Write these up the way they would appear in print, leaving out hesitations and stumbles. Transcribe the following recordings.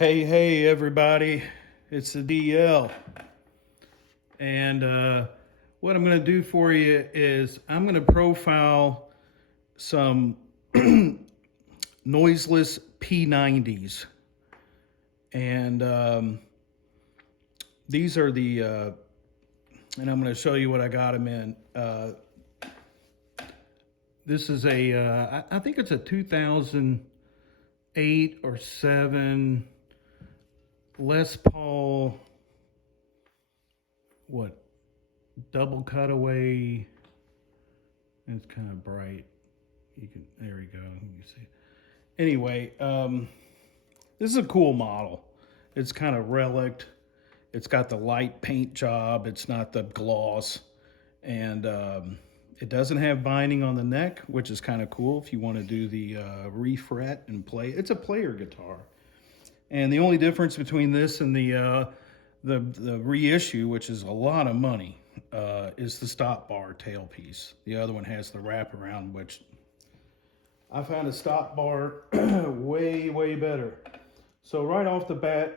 Hey, everybody, it's the DL. And what I'm going to do for you is I'm going to profile some noiseless P-90s. And these are the, and I'm going to show you what I got them in. This is I think it's a 2008 or 7 Les Paul, double cutaway. It's kind of bright. There we go. You can see. Anyway, this is a cool model. It's kind of relict. It's got the light paint job. It's not the gloss. And it doesn't have binding on the neck, which is kind of cool if you want to do the refret and play. It's a player guitar. And the only difference between this and the reissue, which is a lot of money, is the stop bar tailpiece. The other one has the wraparound, which I found a stop bar way better. So right off the bat,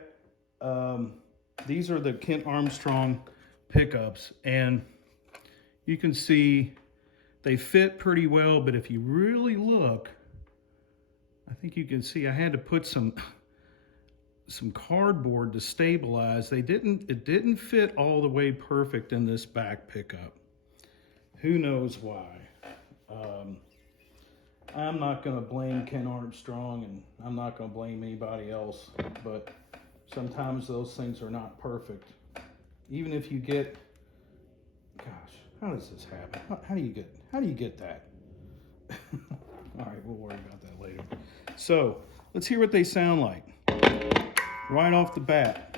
these are the Kent Armstrong pickups, and you can see they fit pretty well, but if you really look, I think you can see I had to put some cardboard to stabilize. It didn't fit all the way perfect in this back pickup. Who knows why? I'm not going to blame Ken Armstrong, and I'm not going to blame anybody else, but sometimes those things are not perfect. Even if you get, gosh, how does this happen? How do you get that? All right, we'll worry about that later. So let's hear what they sound like. Right off the bat,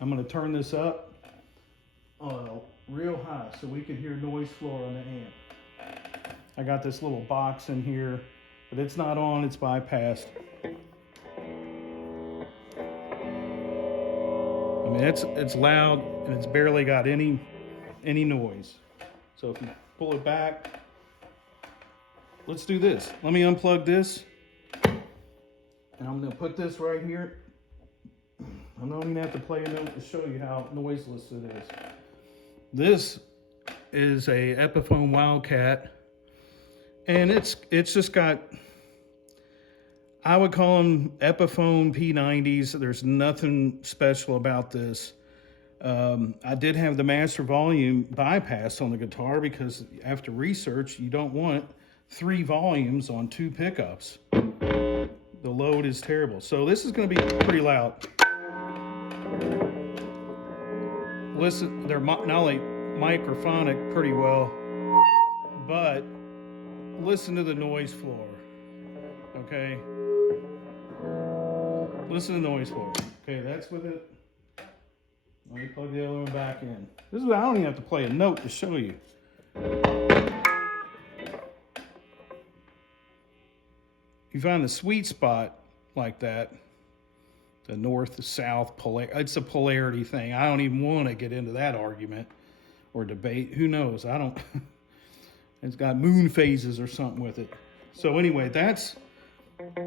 I'm going to turn this up real high so we can hear noise floor on the amp. I got this little box in here, but it's not on, it's bypassed. I mean, it's loud and it's barely got any noise. So if you pull it back, let's do this. Let me unplug this. And I'm going to put this right here. I don't even have to play a note to show you how noiseless it is. This is a Epiphone Wildcat. And it's just got, I would call them Epiphone P-90s. There's nothing special about this. I did have the master volume bypass on the guitar because after research, you don't want 3 volumes on 2 pickups. The load is terrible. So this is going to be pretty loud. Listen, they're not only microphonic pretty well, but listen to the noise floor. Okay? Listen to the noise floor. Okay, that's with it. Let me plug the other one back in. This is I don't even have to play a note to show you. You find the sweet spot like that, the north to south it's a polarity thing. I don't even want to get into that argument or debate. Who knows? It's got moon phases or something with it. So anyway,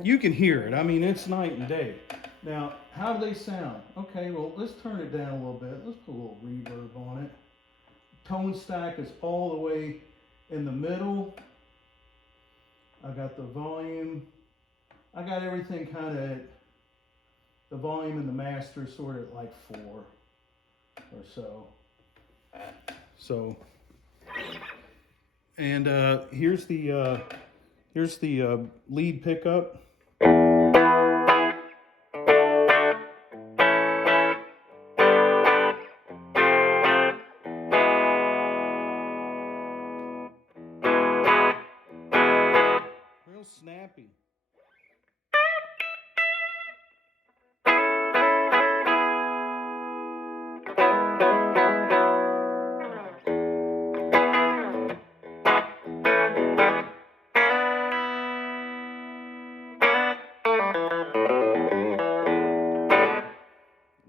you can hear it. I mean, it's night and day. Now, how do they sound? Okay, well, let's turn it down a little bit. Let's put a little reverb on it. Tone stack is all the way in the middle. I got the volume. I got everything kind of, the volume and the master sort of like 4 or so. And here's the lead pickup. Real snappy.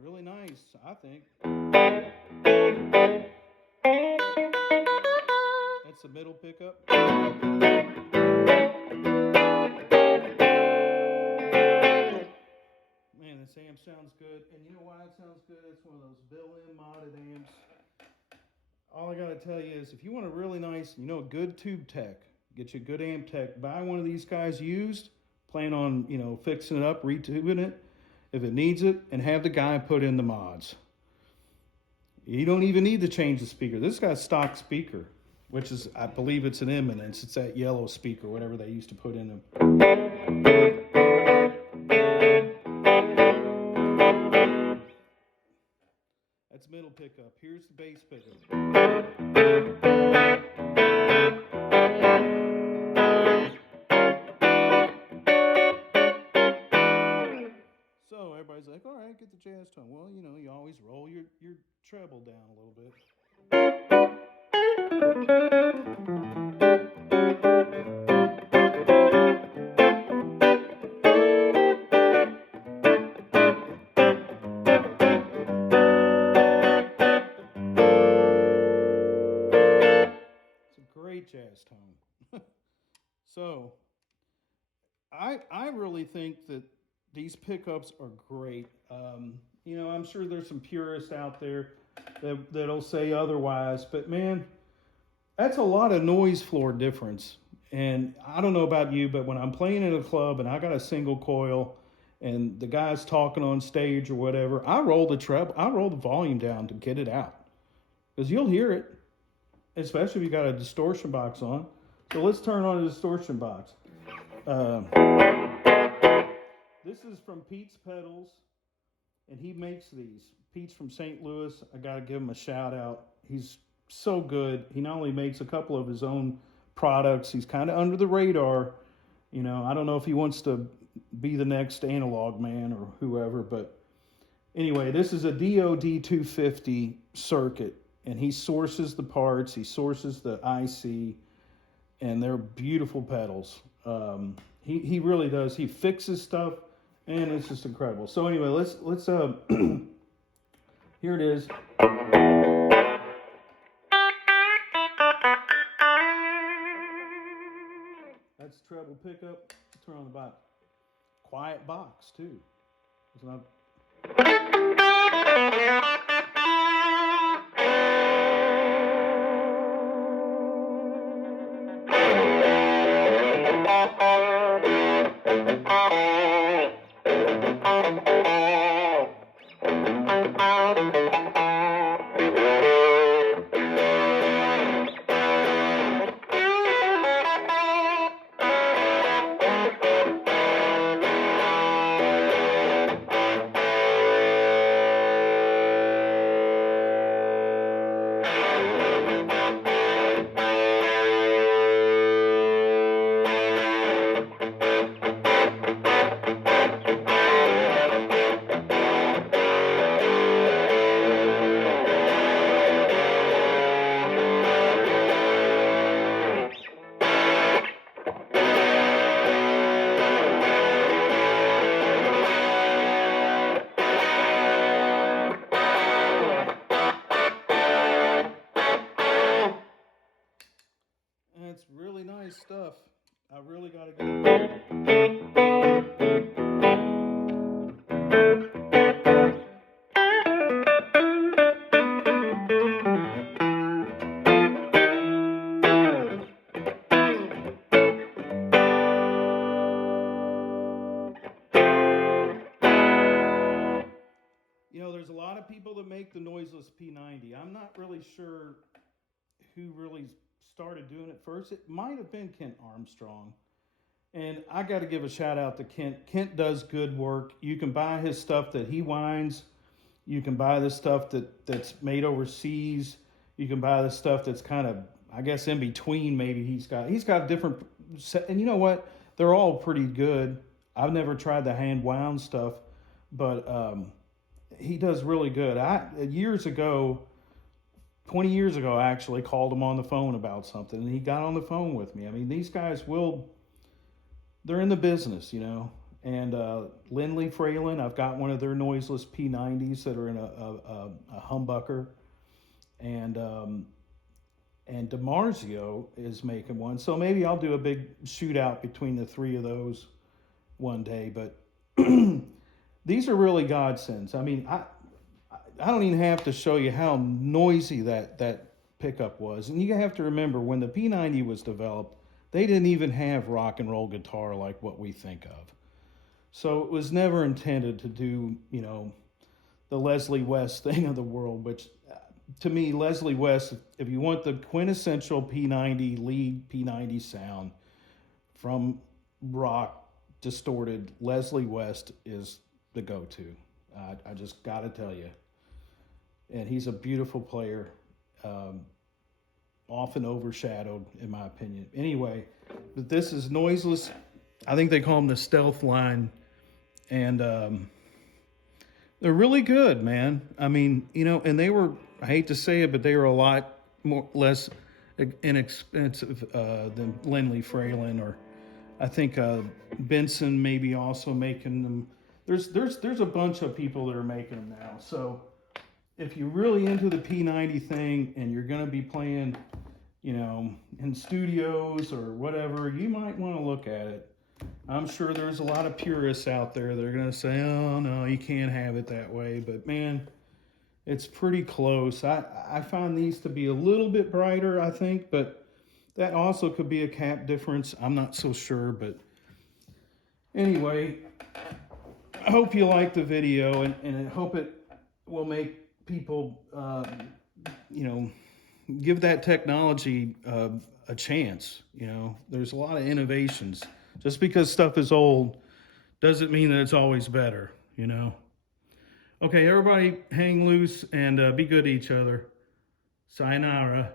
Really nice, I think. That's the middle pickup. sounds good, and you know why it sounds good? It's one of those BillM modded amps. All I gotta tell you is, if you want a really nice, a good tube tech, get you a good amp tech, buy one of these guys used, plan on, fixing it up, retubing it, if it needs it, and have the guy put in the mods. You don't even need to change the speaker. This got a stock speaker, which is, I believe it's an Eminence. It's that yellow speaker, whatever they used to put in them. That's middle pickup. Here's the bass pickup. So everybody's like, all right, get the jazz tone. Well, you always roll your treble down a little bit. It's a great jazz tone. So I really think that these pickups are great. I'm sure there's some purists out there that'll say otherwise, but man, that's a lot of noise floor difference. And I don't know about you, but when I'm playing in a club and I got a single coil and the guy's talking on stage or whatever, I roll the volume down to get it out. Because you'll hear it, especially if you got a distortion box on. So let's turn on a distortion box. This is from Pete's Pedals, and he makes these. Pete's from St. Louis. I got to give him a shout out. He's so good. He not only makes a couple of his own products, he's kind of under the radar. I don't know if he wants to be the next Analog Man or whoever, but anyway, this is a DOD 250 circuit, and he sources the parts, he sources the IC, and they're beautiful pedals. He really does. He fixes stuff, and it's just incredible. So anyway, let's here it is. That's treble pickup. Turn on the box. Quiet box too. It's not. It's really nice stuff. I really got to go. There's a lot of people that make the Noiseless P-90. I'm not really sure who really started doing it first. It might have been Kent Armstrong. And I got to give a shout out to Kent. Kent does good work. You can buy his stuff that he winds. You can buy the stuff that's made overseas. You can buy the stuff that's kind of, I guess, in between. Maybe he's got different, and you know what? They're all pretty good. I've never tried the hand wound stuff, but he does really good. Years ago, 20 years ago, I actually called him on the phone about something, and he got on the phone with me. I mean, these guys they're in the business, And Lindley Fralin, I've got one of their Noiseless P-90s that are in a humbucker. And DiMarzio is making one. So maybe I'll do a big shootout between the three of those one day. But these are really godsends. I mean, I don't even have to show you how noisy that pickup was. And you have to remember, when the P-90 was developed, they didn't even have rock and roll guitar like what we think of. So it was never intended to do, you know, the Leslie West thing of the world, which to me, Leslie West, if you want the quintessential P-90 lead P-90 sound from rock distorted, Leslie West is the go-to. I just got to tell you. And he's a beautiful player, often overshadowed, in my opinion. Anyway, but this is Noiseless. I think they call them the Stealth line. And they're really good, man. I mean, you know, and they were, I hate to say it, but they were a lot less inexpensive than Lindley Fralin, or I think Benson maybe also making them. There's a bunch of people that are making them now. So if you're really into the P-90 thing and you're going to be playing, you know, in studios or whatever, you might want to look at it. I'm sure there's a lot of purists out there that are going to say, oh, no, you can't have it that way. But, man, it's pretty close. I find these to be a little bit brighter, I think, but that also could be a cap difference. I'm not so sure. But anyway, I hope you liked the video, and I hope it will make people, you know, give that technology a chance. You know, there's a lot of innovations. Just because stuff is old doesn't mean that it's always better, you know. Okay, everybody hang loose and be good to each other. Sayonara.